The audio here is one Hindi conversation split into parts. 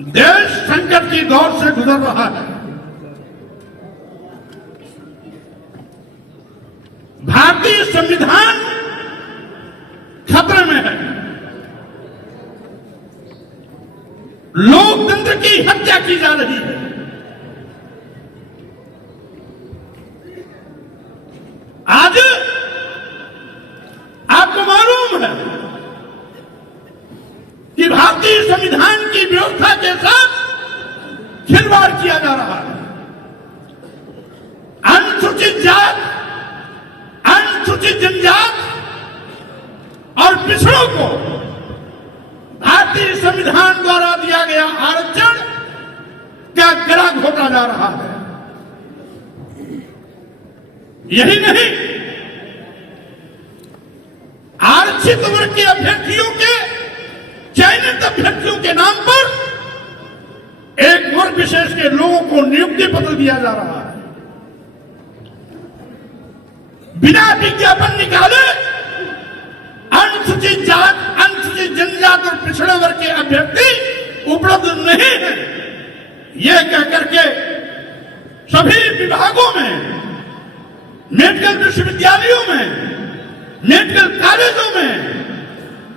देश संकट की दौर से गुजर रहा है। भारतीय संविधान खतरे में है। लोकतंत्र की हत्या की जा रही है। आज आपको मालूम है कि भारतीय संविधान की व्यवस्था के साथ खिलवाड़ किया जा रहा है। अनुसूचित जात, अनुसूचित जनजात और पिछड़ों को भारतीय संविधान द्वारा दिया गया आरक्षण का गला घोटा जा रहा है। यही नहीं, आरक्षित वर्ग के अभ्यर्थियों के, चयनित अभ्यर्थियों के नाम पर एक वर्ग विशेष के लोगों को नियुक्ति पत्र दिया जा रहा है। बिना विज्ञापन निकाले अनुसूचित जात, अनुसूचित जनजात और पिछड़े वर्ग के अभ्यर्थी उपलब्ध नहीं है, यह कहकर के सभी विभागों में, मेडिकल विश्वविद्यालयों में, मेडिकल कॉलेजों में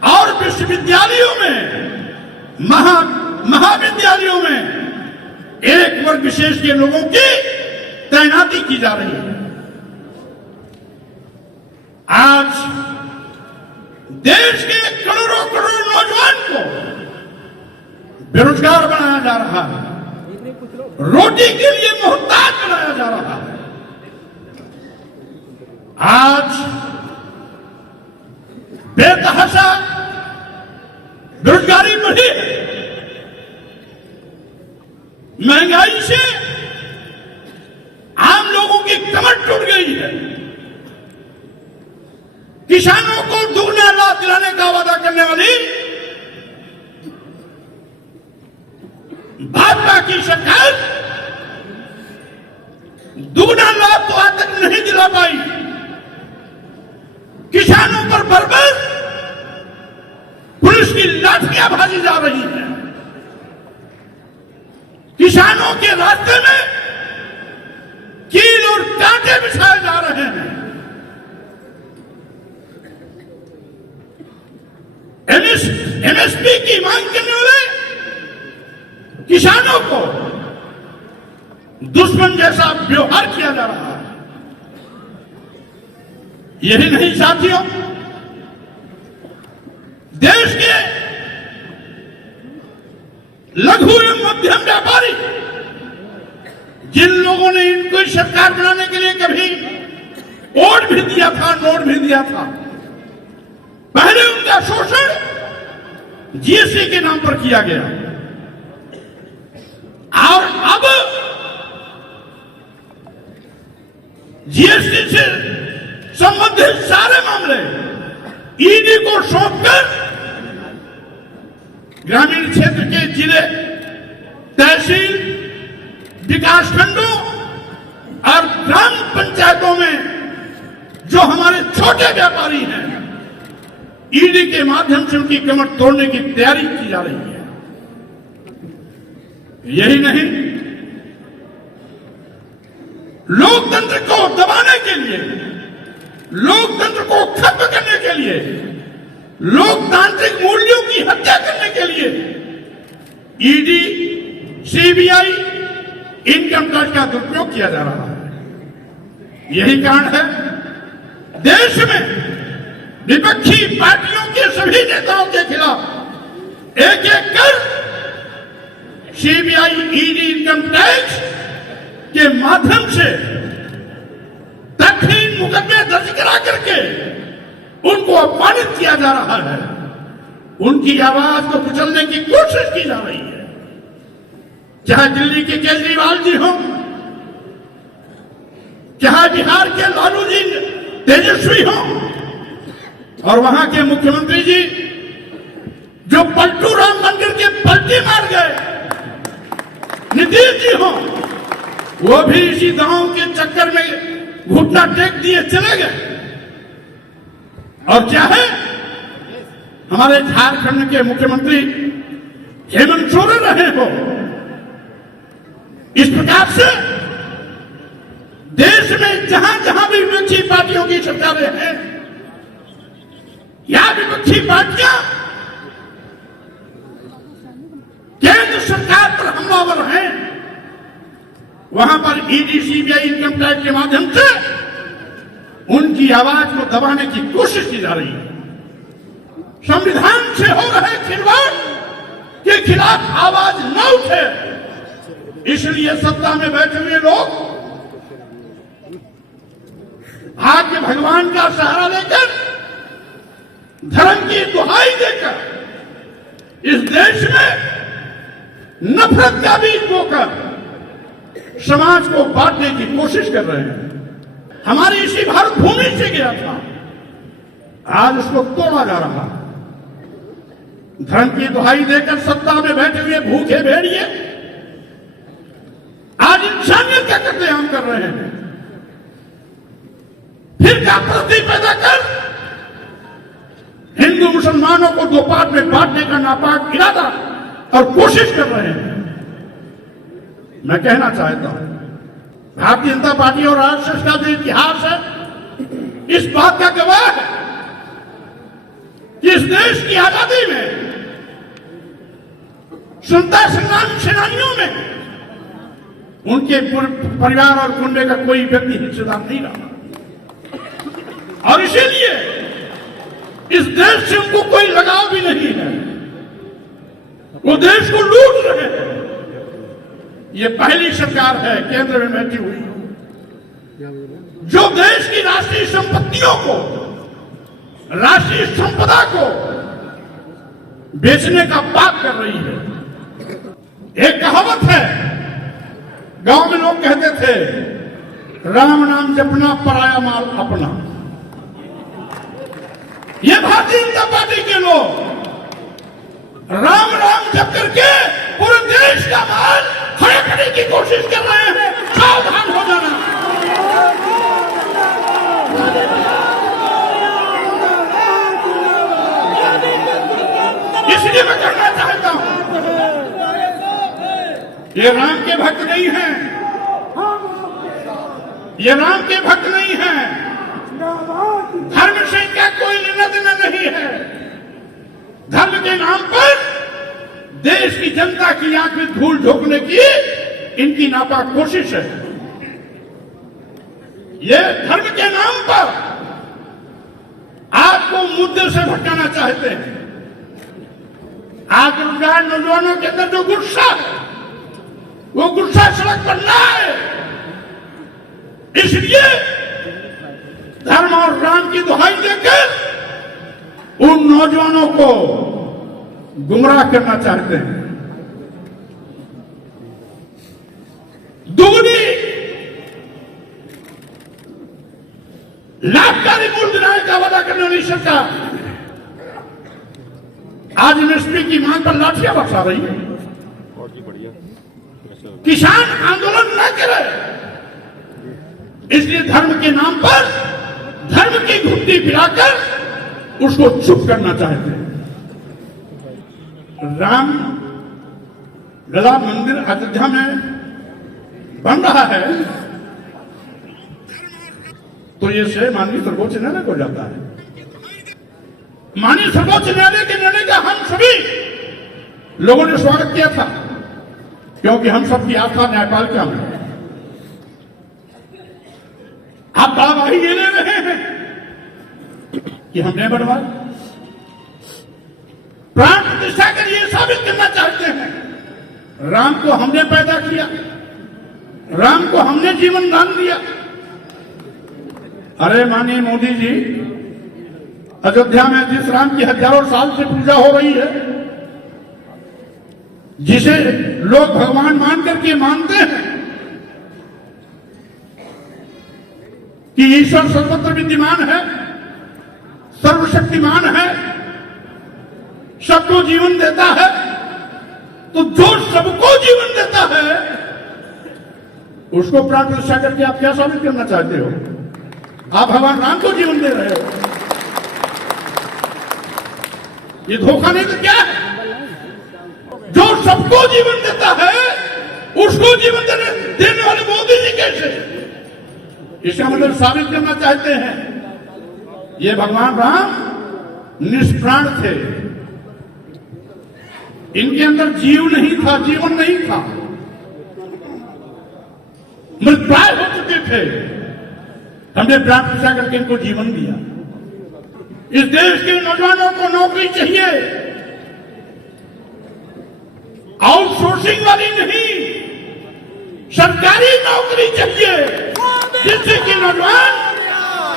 और विश्वविद्यालयों में, महाविद्यालयों में एक वर्ग विशेष के लोगों की तैनाती की जा रही है। आज देश के करोड़ों करोड़ नौजवान को बेरोजगार बनाया जा रहा है, रोटी के लिए मोहताज बनाया जा रहा है। आज बेतहाशा बेरोजगारी बढ़ी है। महंगाई से आम लोगों की कमर टूट गई है। किसानों को दुगना लाभ दिलाने का वादा करने वाली भाजपा की सरकार दुगना लाभ तो आज तक नहीं दिला पाई। किसानों पर बर्बर पुलिस की लाठियां भाजी जा रही है। किसानों के रास्ते में कील और कांटे बिछाए जा रहे हैं। एमएसपी की मांग करने वाले किसानों को दुश्मन जैसा व्यवहार किया जा रहा है। यही नहीं साथियों, देश के लघु एवं मध्यम व्यापारी, जिन लोगों ने इनको सरकार बनाने के लिए कभी वोट भी दिया था, नोट भी दिया था, पहले उनका शोषण जीएसटी के नाम पर किया गया और अब जीएसटी से संबंधित सारे मामले ईडी को सौंपकर ग्रामीण क्षेत्र के जिले, तहसील, विकासखंडों और ग्राम पंचायतों में जो हमारे छोटे व्यापारी हैं, ईडी के माध्यम से उनकी कमर तोड़ने की तैयारी की जा रही है। यही नहीं, लोकतंत्र को दबाने के लिए, लोकतंत्र को खत्म करने के लिए, लोकतांत्रिक मूल्यों की हत्या करने के लिए ईडी, सीबीआई, इनकम टैक्स का दुरुपयोग किया जा रहा है। यही कारण है देश में विपक्षी पार्टियों के सभी नेताओं के खिलाफ एक एक कर सीबीआई, ईडी, इनकम टैक्स के माध्यम से तथ्यहीन मुकदमे दर्ज करा करके उनको अपमानित किया जा रहा है। उनकी आवाज को कुचलने की कोशिश की जा रही है। चाहे दिल्ली के केजरीवाल जी हो, चाहे बिहार के लालू जी तेजस्वी हो, और वहां के मुख्यमंत्री जी जो पलटू राम मंदिर के पलटी मार गए, नीतीश जी हो, वो भी इसी गांव के चक्कर में घुटना टेक दिए चले गए। और चाहे हमारे झारखंड के मुख्यमंत्री हेमंत सोरेन रहे हो। इस प्रकार से देश में जहां जहां भी विपक्षी पार्टियों की सरकारें हैं या विपक्षी पार्टियां केंद्र सरकार पर हमलावर हैं, वहां पर ईडी, सीबीआई, इनकम टैक्स के माध्यम से उनकी आवाज को दबाने की कोशिश की जा रही है। संविधान से हो रहे खिलवाड़ के खिलाफ आवाज न उठे, इसलिए सत्ता में बैठे हुए लोग आज भगवान का सहारा लेकर, धर्म की दुहाई देकर इस देश में नफरत का बीज बोकर समाज को बांटने की कोशिश कर रहे हैं। हमारी इसी भारत भूमि से गया था, आज उसको तोड़ा जा रहा है। धर्म की दुहाई देकर सत्ता में बैठे हुए भूखे भेड़िए आज इंसानियत का कत्लेआम कर रहे हैं। फिर का प्रति पैदा कर हिंदू मुसलमानों को दो पार्ट में बांटने का नापाक इरादा और कोशिश कर रहे हैं। मैं कहना चाहता हूं, भारतीय जनता पार्टी और आरएसएस का जो इतिहास है इस बात का गवाह है कि इस देश की आजादी में स्वतंत्रता संग्राम सेनानियों में उनके परिवार और कुंबे का कोई व्यक्ति हिस्सेदार नहीं रहा, और इसीलिए इस देश से उनको कोई लगाव भी नहीं है। वो देश को लूट रहे हैं। ये पहली सरकार है केंद्र में बैठी हुई जो देश की राष्ट्रीय संपत्तियों को, राष्ट्रीय संपदा को बेचने का पाप कर रही है। एक कहावत है, गांव में लोग कहते थे, राम नाम जपना पराया माल अपना। ये भारतीय जनता पार्टी के लोग राम राम जप करके पूरे देश का माल खड़ा करने की कोशिश कर रहे हैं। सावधान हो जाना। इसलिए मैं कहना चाहता हूं, ये राम के भक्त नहीं हैं, ये राम के भक्त नहीं हैं। धर्म से क्या कोई लेना देना नहीं है। धर्म के नाम पर देश की जनता की आंख में धूल झोंकने की इनकी नापाक कोशिश है। ये धर्म के नाम पर आपको मुद्दे से भटकाना चाहते हैं। आज रोजगार नौजवानों के अंदर जो गुस्सा है वो गुस्सा सड़क पर ना है, इसलिए धर्म और राम की दुहाई देकर उन नौजवानों को गुमराह करना चाहते हैं। दुगनी लाभकारी मूल्य दिलाने का वादा करने वाली सरकार आज एमएसपी की मांग पर लाठियां बरसा रही है। किसान आंदोलन न करे, इसलिए धर्म के नाम पर धर्म की घुट्टी पिलाकर उसको चुप करना चाहते हैं। राम लला मंदिर अयोध्या में बन रहा है तो ये से माननीय सर्वोच्च न्यायालय को जाता है। माननीय सर्वोच्च न्यायालय के निर्णय का हम सभी लोगों ने स्वागत किया था, क्योंकि हम सबकी आस्था न्यायपालिका में। आप दावाही ये ले रहे हैं कि हमने बनवाया, प्राण प्रतिष्ठा कर ये साबित करना चाहते हैं राम को हमने पैदा किया, राम को हमने जीवन दान दिया। अरे माननीय मोदी जी, अयोध्या में जिस राम की हजारों साल से पूजा हो रही है, जिसे लोग भगवान मान करके मानते हैं कि ईश्वर सर्वत्र विद्यमान है, सर्वशक्तिमान है, सबको जीवन देता है, तो जो सबको जीवन देता है उसको प्राण प्रतिष्ठा करके आप क्या साबित करना चाहते हो? आप भगवान राम को जीवन दे रहे हो। ये धोखा नहीं तो क्या है? जो सबको जीवन देता है उसको जीवन देने वाले मोदी जी कैसे? इसका मतलब साबित करना चाहते हैं ये भगवान राम निष्प्राण थे, इनके अंदर जीव नहीं था, जीवन नहीं था, मृतप्राय हो चुके थे। हमने प्राण प्रतिष्ठा करके इनको जीवन दिया। इस देश के नौजवानों को नौकरी चाहिए, आउटसोर्सिंग वाली नहीं, सरकारी नौकरी चाहिए जिससे कि नौजवान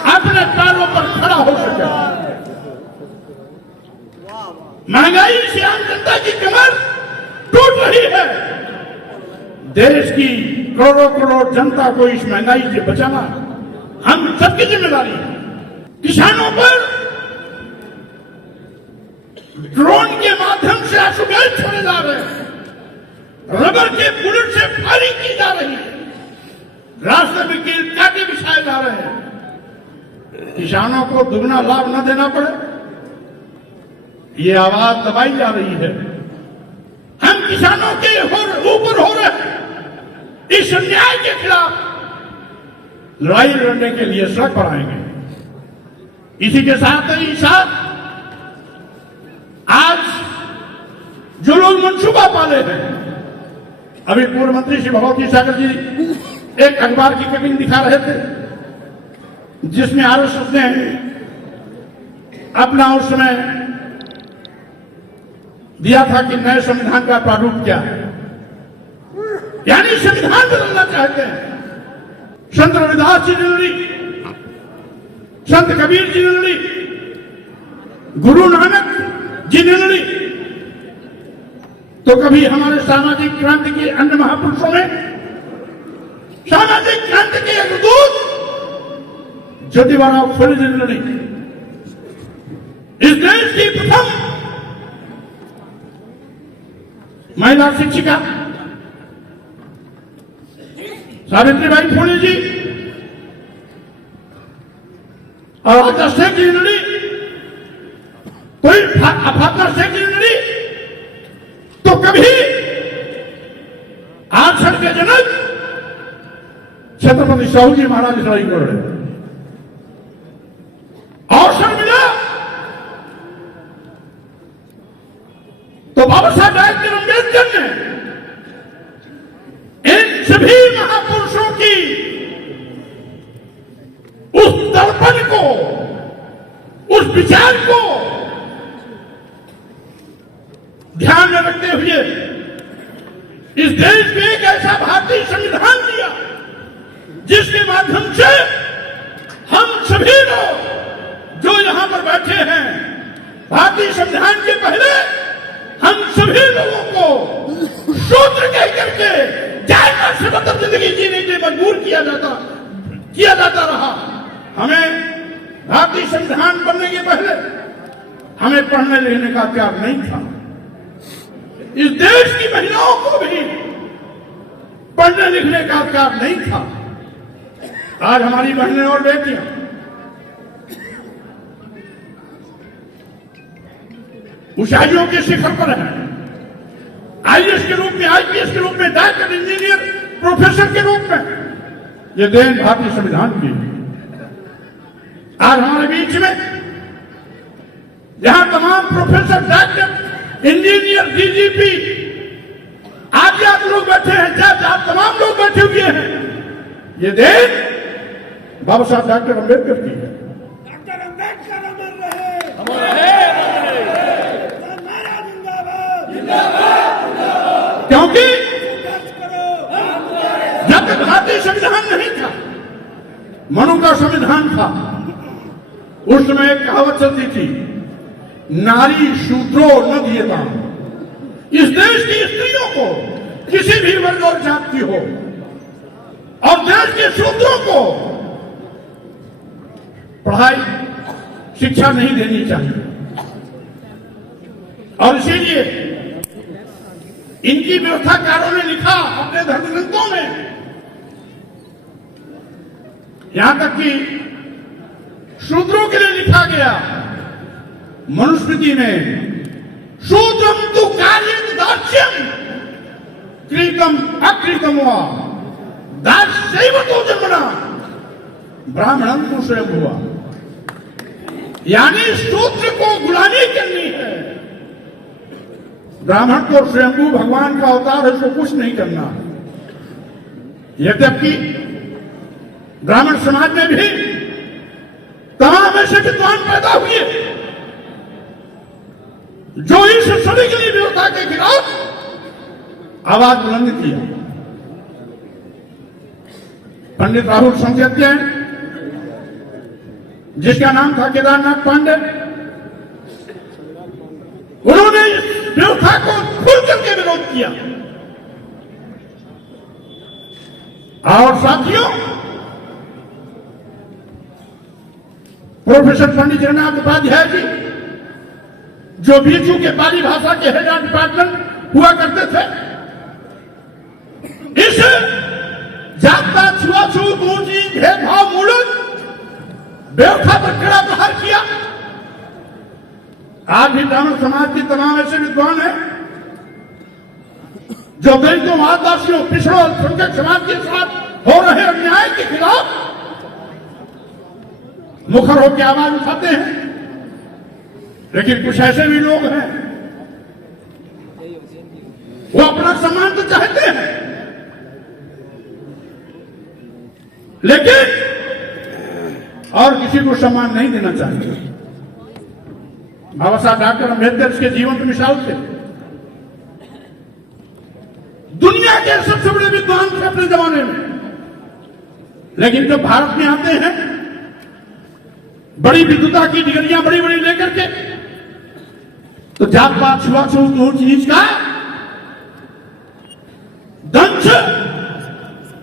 अपने पैरों पर खड़ा हो सके। महंगाई से आम जनता की कमर टूट रही है। देश की करोड़ों करोड़ जनता को इस महंगाई से बचाना हम सबकी जिम्मेदारी है। किसानों पर ड्रोन के माध्यम से आंसू गैस छोड़े जा रहे हैं, रबर के बुलेट से फायरिंग की जा रही है, रास्ते में कील कांटे बिछाए जा रहे हैं। किसानों को दुगना लाभ न देना पड़े, ये आवाज दबाई जा रही है। हम किसानों के ऊपर हो रहे इस अन्याय के खिलाफ लड़ाई लड़ने के लिए सड़क पर आएंगे। इसी के साथ ही साथ आज जो लोग मंसूबा पाले हैं, अभी पूर्व मंत्री श्री भगवती सागर जी एक अखबार की कटिंग दिखा रहे थे जिसमें आरएसएस ने अपना उस समय दिया था कि नए संविधान का प्रारूप क्या है, यानी संविधान बदलना चाहते हैं। संत रविदास जी ने लड़ी, संत कबीर जी ने लड़ी, गुरु नानक जी ने लड़ी, तो कभी हमारे सामाजिक क्रांति के अन्य महापुरुषों ने सामाजिक क्रांति के अग्रदूत ज्योतिबा फुले जी ने लड़ी। इस देश की प्रथम महिला शिक्षिका सावित्रीबाई फुले जी और आदर्श शेख जी ने लड़ी, कोई अफादर शेख जी ने लड़ी, तो कभी आरक्षण के जनक छत्रपति साहू जी महाराज लड़ाई कर रहे। अवसर मिला तो बाबा साहब डॉक्टर अम्बेडकर ने इन सभी महापुरुषों की उस दर्पण को, उस विचार को ध्यान में रखते हुए इस देश में एक ऐसा भारतीय संविधान दिया जिसके माध्यम से हम सभी लोग जो यहां पर बैठे हैं, भारतीय संविधान के पहले हम सभी लोगों को शूद्र कह करके जायका से मतलब जिंदगी जीने के लिए मजबूर किया जाता रहा। हमें भारतीय संविधान बनने के पहले हमें पढ़ने लिखने का अधिकार नहीं था। इस देश की महिलाओं को भी पढ़ने लिखने का अधिकार नहीं था। आज हमारी बहनें और बेटियां ऊंचाइयों के शिखर पर है, आईएएस के रूप में, आईपीएस के रूप में, डॉक्टर, इंजीनियर, प्रोफेसर के रूप में। ये देन भारतीय संविधान की। आज हमारे बीच में जहां तमाम प्रोफेसर, डॉक्टर, इंजीनियर, डीजीपी आदि आप लोग बैठे हैं, जज, आप तमाम लोग बैठे हुए हैं, ये देन बाबा साहब डॉक्टर अम्बेडकर की है। डॉक्टर अम्बेडकर अमर रहे। क्योंकि जब तक भारतीय संविधान नहीं था, मनु का संविधान था, उस समय एक कहावत चलती थी, नारी शूद्रो न दीयतां। इस देश की स्त्रियों को किसी भी वर्ग और जात की हो और देश के शूद्रों को पढ़ाई शिक्षा नहीं देनी चाहिए। और इसीलिए इनकी व्यवस्थाकारों ने लिखा अपने धर्म ग्रंथों में, यहां तक कि शूद्रों के लिए लिखा गया मनुस्मृति में, शूद्रम तु कार्यं दास्यम कृतम अकृतम वा दास्यैव तो जन्मना ब्राह्मणं तो स्वयं हुआ। यानी शूद्र को गुलामी करनी है, ब्राह्मण को स्वयंभू भगवान का अवतार है, उसको कुछ नहीं करना। यद्यपि ब्राह्मण समाज में भी तमाम ऐसे विद्वान पैदा हुए जो इस सड़कली व्यवस्था के खिलाफ आवाज बुलंद किया। पंडित राहुल संजय, जिसका नाम था केदारनाथ पांडे, उन्होंने इस व्यवस्था को खुल करके विरोध किया। और साथियों, प्रोफेसर पंडित जगन्नाथ उपाध्याय जी, जो बीचू के पाली भाषा के हेड ऑफ डिपार्टमेंट हुआ करते थे, इस जात-पात, छुआछूत, ऊंच-नीच, भेदभाव मूलक व्यवस्था पर कड़ा प्रहार किया। आज भी ब्राह्मण समाज के तमाम ऐसे विद्वान हैं जो दलितों, आदिवासियों, पिछड़ों, अल्पसंख्यक समाज के साथ हो रहे अन्याय के खिलाफ मुखर होकर आवाज उठाते हैं। लेकिन कुछ ऐसे भी लोग हैं, वो अपना सम्मान तो चाहते हैं, लेकिन और किसी को सम्मान नहीं देना चाहते। बाबा साहब डॉक्टर अम्बेडकर इसके जीवन की मिसाल थे। दुनिया के सबसे बड़े विद्वान थे अपने जमाने में, लेकिन जब भारत में आते हैं बड़ी विद्वता की डिग्रियां बड़ी बड़ी लेकर के, तो जात पात, छुआछूत, ऊंच नीच का दंश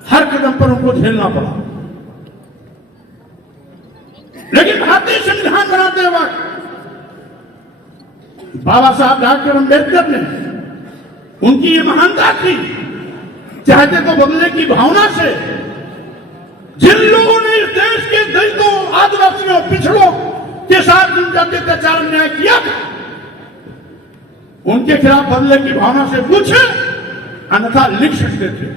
हर कदम पर उनको झेलना पड़ा। लेकिन भारतीय संविधान बनाते वक्त बाबा साहब डॉक्टर अम्बेडकर ने, उनकी ये महानता थी, चाहते तो बदलने की भावना से जिन लोगों ने इस देश के दलितों, आदिवासियों, पिछड़ों के साथ जिन जाति अत्याचार अन्याय किया था, उनके खिलाफ बदलने की भावना से कुछ अन्यथा लिख सकते थे।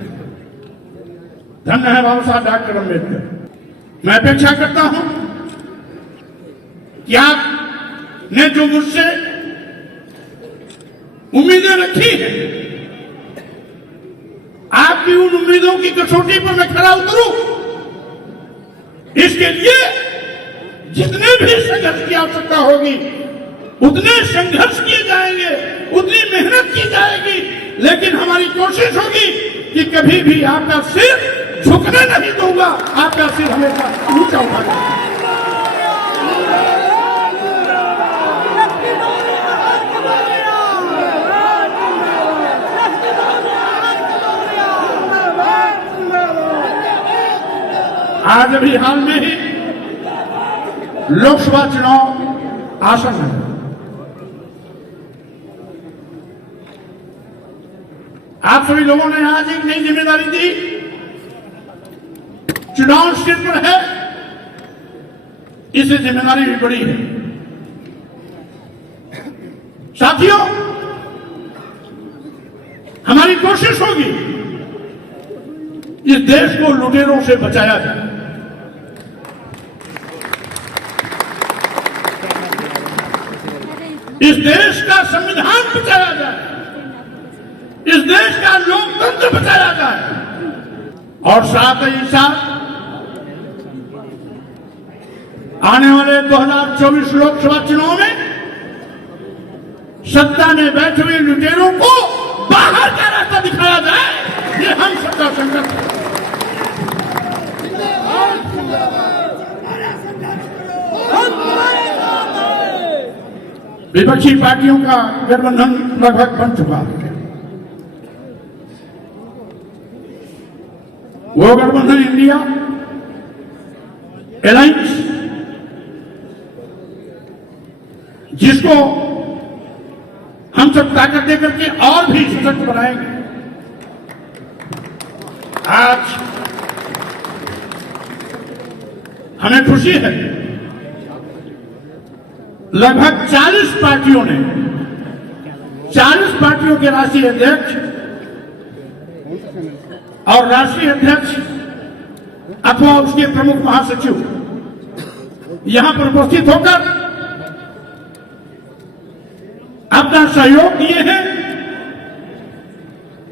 धन्य है बाबा साहब डॉक्टर अम्बेडकर। मैं अपेक्षा करता हूं कि आपने जो मुझसे उम्मीदें रखी हैं, आपकी उन उम्मीदों की कसौटी पर मैं खरा उतरूं, इसके लिए जितने भी संघर्ष की आवश्यकता होगी उतने संघर्ष किए जाएंगे, उतनी मेहनत की जाएगी। लेकिन हमारी कोशिश होगी कि कभी भी आपका सिर झुकने नहीं दूंगा, आपका सिर हमेशा ऊंचा उठाऊंगा। आज अभी हाल में ही लोकसभा चुनाव आसन है। आप सभी लोगों ने आज एक नई जिम्मेदारी दी, चुनाव क्षेत्र है, इससे जिम्मेदारी भी बड़ी है। साथियों, हमारी कोशिश होगी इस देश को लुटेरों से बचाया जाए। इस देश का संविधान बचाया जाए, इस देश का लोकतंत्र बचाया जाए, और साथ ही साथ आने वाले 2024 लोकसभा चुनाव में सत्ता में बैठे हुए लुटेरों को बाहर का रास्ता दिखाया जाए। ये हम सबका संकल्प है। विपक्षी पार्टियों का गठबंधन लगभग बन चुका है। वो गठबंधन इंडिया अलायंस, जिसको हम सब ताकत देकर के और भी सशक्त बनाएंगे। आज हमें खुशी है, लगभग 40 पार्टियों ने 40 पार्टियों के राष्ट्रीय अध्यक्ष और राष्ट्रीय अध्यक्ष अथवा उसके प्रमुख महासचिव यहां पर उपस्थित होकर अपना सहयोग दिए हैं,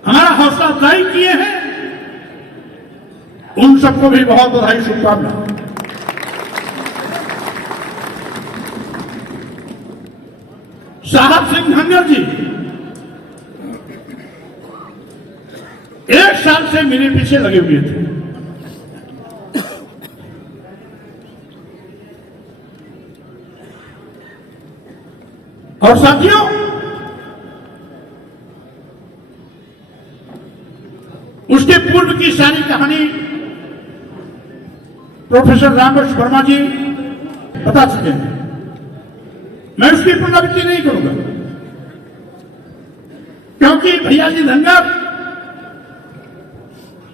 हमारा हौसला अफजाई किए हैं, उन सबको भी बहुत बधाई, शुभकामनाएं। साहब सिंह धंगर जी 1 साल से मेरे पीछे लगे हुए थे। और साथियों, उसके पूर्व की सारी कहानी प्रोफेसर रामकृष्ण वर्मा जी बता चुके हैं, मैं उसकी पुनरावृत्ति नहीं करूंगा, क्योंकि भैया जी धनगर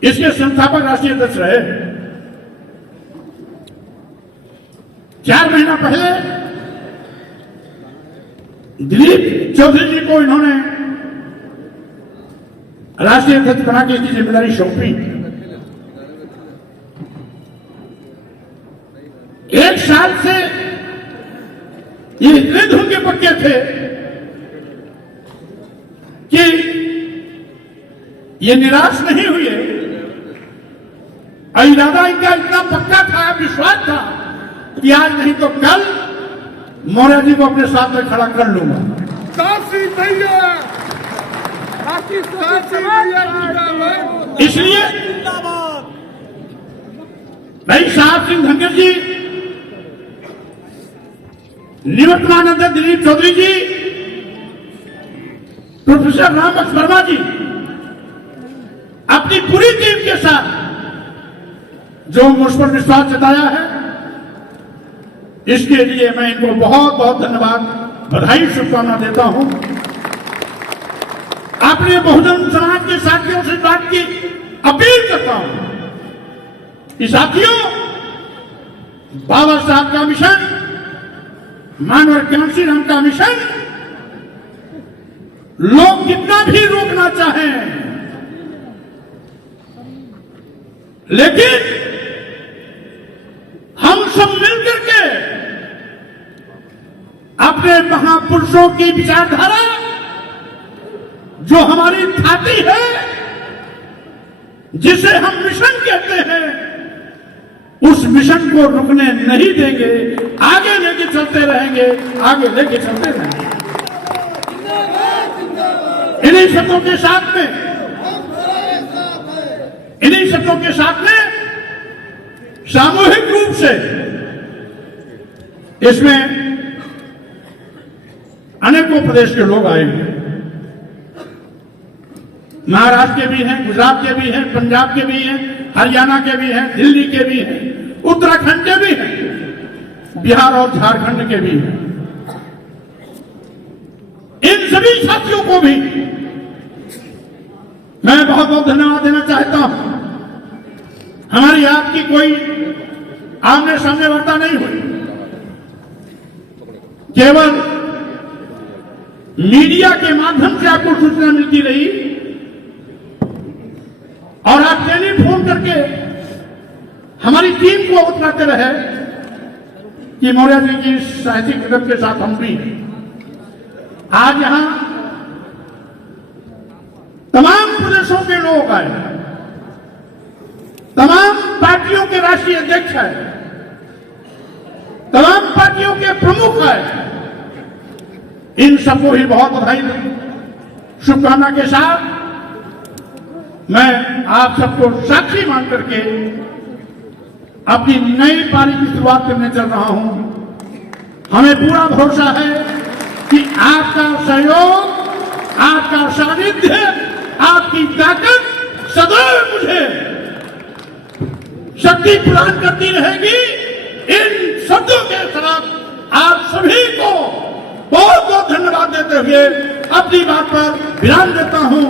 इसके संस्थापक राष्ट्रीय अध्यक्ष रहे। 4 महीना पहले दिलीप चौधरी जी को इन्होंने राष्ट्रीय अध्यक्ष बना के इसकी जिम्मेदारी सौंपी। 1 साल से ये इतने धुन के पक्के थे कि ये निराश नहीं हुए। इरादा इनका इतना पक्का था, विश्वास था कि आज नहीं तो कल मौर्य जी को अपने साथ में खड़ा कर लूंगा। इसलिए भाई साहब सिंह धनगर जी, निवर्तमानंद दिलीप चौधरी जी, प्रोफेसर रामकृष्ण वर्मा जी अपनी पूरी टीम के साथ जो मुझ पर विश्वास जताया है, इसके लिए मैं इनको बहुत बहुत धन्यवाद, बधाई, शुभकामना देता हूं। अपने बहुजन समाज के साथियों से बात की अपील करता हूं कि साथियों, बाबा साहब का मिशन, मानव कांसी राम का मिशन, लोग कितना भी रोकना चाहें, लेकिन हम सब मिलकर के अपने महापुरुषों की विचारधारा जो हमारी थाती है, जिसे हम मिशन कहते हैं, उस मिशन को रुकने नहीं देंगे, आगे लेके चलते रहेंगे, आगे लेके चलते रहेंगे। इन्हीं शब्दों के साथ में, इन्हीं शब्दों के साथ में सामूहिक रूप से इसमें अनेकों प्रदेश के लोग आए हैं। महाराष्ट्र के भी हैं, गुजरात के भी हैं, पंजाब के भी हैं, हरियाणा के भी हैं, दिल्ली के भी हैं, उत्तराखंड के भी हैं, बिहार और झारखंड के भी हैं। इन सभी साथियों को भी मैं बहुत बहुत धन्यवाद देना चाहता हूं। हमारी आपकी कोई आमने सामने वार्ता नहीं हुई, केवल मीडिया के माध्यम से आपको सूचना मिलती रही और आप टेलीफोन करके हमारी टीम को उतराते रहे कि मौर्य जी की साहसिक कदम के साथ हम भी आज यहां तमाम प्रदेशों के लोग आए, तमाम पार्टियों के राष्ट्रीय अध्यक्ष हैं, तमाम पार्टियों के प्रमुख हैं। इन सबको ही बहुत बधाई, शुभकामना के साथ मैं आप सबको साक्षी मान करके अपनी नई पारी की शुरुआत करने चल रहा हूं। हमें पूरा भरोसा है कि आपका सहयोग, आपका सानिध्य, आपकी ताकत सदैव मुझे शक्ति प्रदान करती रहेगी। इन शब्दों के साथ आप सभी को बहुत बहुत धन्यवाद देते हुए अपनी बात पर विराम देता हूं।